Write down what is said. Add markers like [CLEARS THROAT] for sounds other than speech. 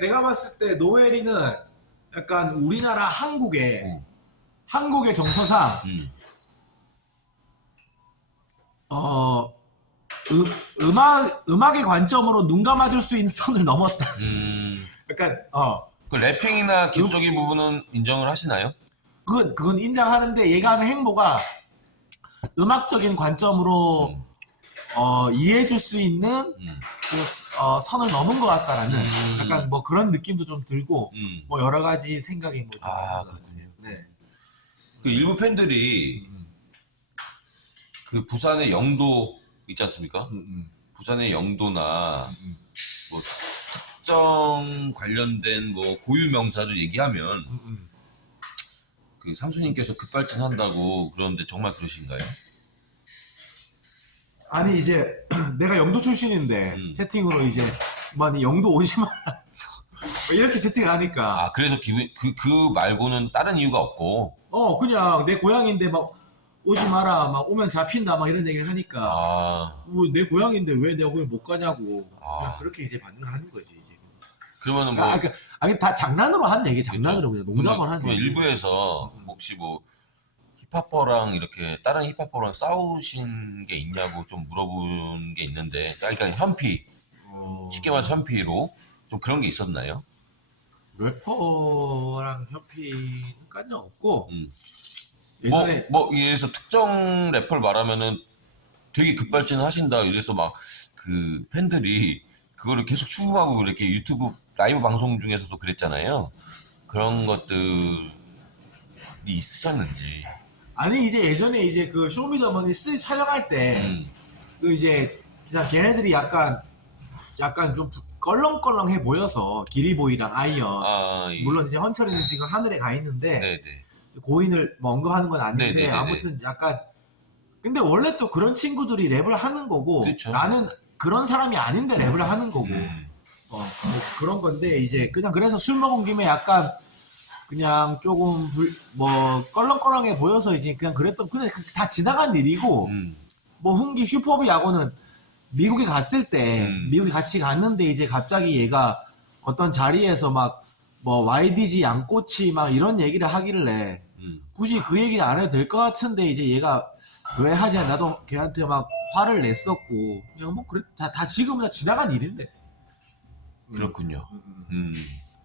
내, 내가 봤을 때 노엘이는 약간 우리나라 한국의 음. 한국의 정서상 음. 어 음, 음악 음악의 관점으로 눈 감아줄 수 있는 선을 넘었다. 음. 약간 어그 래핑이나 기술적인 부분은 인정을 하시나요? 그건 그건 인정하는데 얘가 하는 행보가 음악적인 관점으로 음. 어 이해해줄 수 있는 음. 그 어, 선을 넘은 것 같다라는 음. 약간 뭐 그런 느낌도 좀 들고 음. 뭐 여러 가지 생각이 뭐좀 아, 것 같아요. 네. 그 일부 팬들이 음, 그 부산의 영도 있지 않습니까? 음, 음, 부산의 영도나 음, 뭐 특정 관련된 뭐 고유 명사를 얘기하면 음, 음. 그 삼수님께서 급발진한다고 그러는데 정말 그러신가요? 아니 이제 [CLEARS THROAT] 내가 영도 출신인데 음. 채팅으로 이제 많이 영도 오지 마 [LAUGHS] 이렇게 채팅하니까. 아 그래서 기분 그, 그 말고는 다른 이유가 없고. 어 그냥 내 고향인데 막 오지 마라 막 오면 잡힌다 막 이런 얘기를 하니까. 아. 뭐 내 고향인데 왜 내가 거기 못 가냐고. 아. 그냥 그렇게 이제 반응을 하는 거지 이제. 그러면은 뭐 아, 그, 아니 다 장난으로 한 얘기 장난으로 그냥 농담을 그러면, 한 그러면 얘기 일부에서 음. 혹시 뭐 힙합퍼랑 이렇게 다른 힙합퍼랑 싸우신 게 있냐고 좀 물어본 게 있는데 그러니까 현피 어, 쉽게 말해서 현피로 좀 그런 게 있었나요? 래퍼랑 협의까지 없고 음. 예전에 뭐, 뭐, 예에서 특정 래퍼를 말하면은 되게 급발진을 하신다. 이래서 막 그 팬들이 그거를 계속 추구하고 이렇게 유튜브 라이브 방송 중에서도 그랬잖아요. 그런 것들이 있으셨는지. 아니 이제 예전에 이제 그 쇼미더머니 3 촬영할 때 음, 그 이제 그냥 걔네들이 약간 약간 좀 부- 껄렁껄렁해 보여서 기리보이랑 아이언 아, 이- 물론 이제 헌철이는 지금 하늘에 가 있는데 네네. 고인을 뭐 언급하는 건 아닌데 네네네네. 아무튼 약간 근데 원래 또 그런 친구들이 랩을 하는 거고 그쵸. 나는 그런 사람이 아닌데 랩을 하는 거고 음, 어, 뭐 그런 건데 이제 그냥 그래서 술 먹은 김에 약간 그냥 조금 불, 뭐 껄렁껄렁해 보여서 이제 그냥 그랬던 근데 그- 다 지나간 일이고 음, 뭐 훈기 슈퍼비 야구는 미국에 갔을 때 음. 미국에 같이 갔는데 이제 갑자기 얘가 어떤 자리에서 막 뭐 YDG 양꼬치 막 이런 얘기를 하길래 음. 굳이 그 얘기를 안 해도 될 것 같은데 이제 얘가 왜 하지 나도 걔한테 막 화를 냈었고 그냥 뭐 그래 다, 다 지금 다 지나간 일인데 그렇군요. 음, 음. 음.